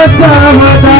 মাতা মাতা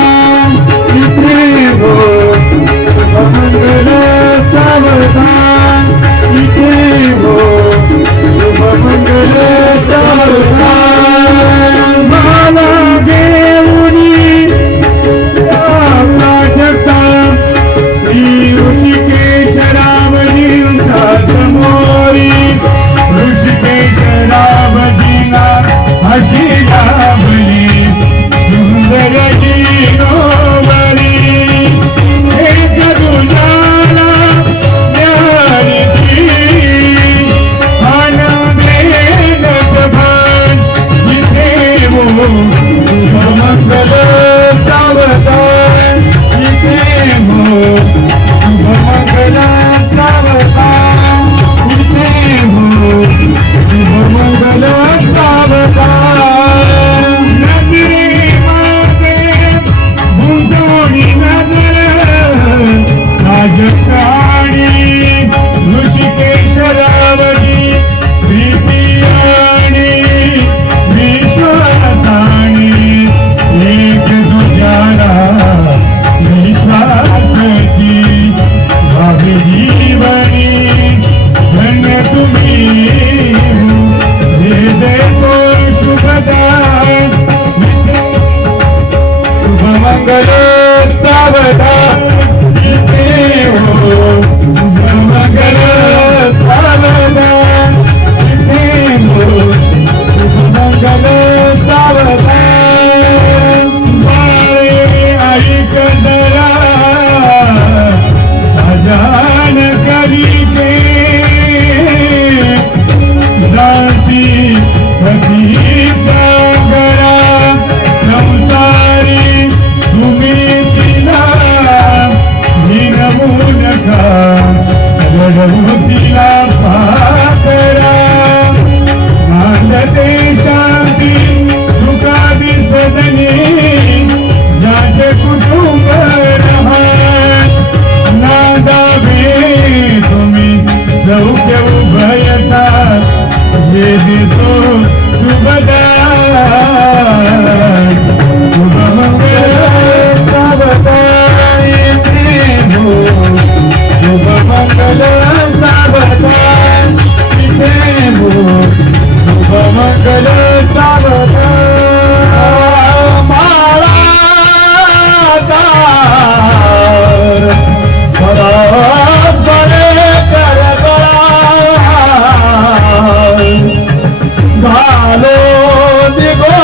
Diego.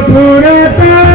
পুরে তারা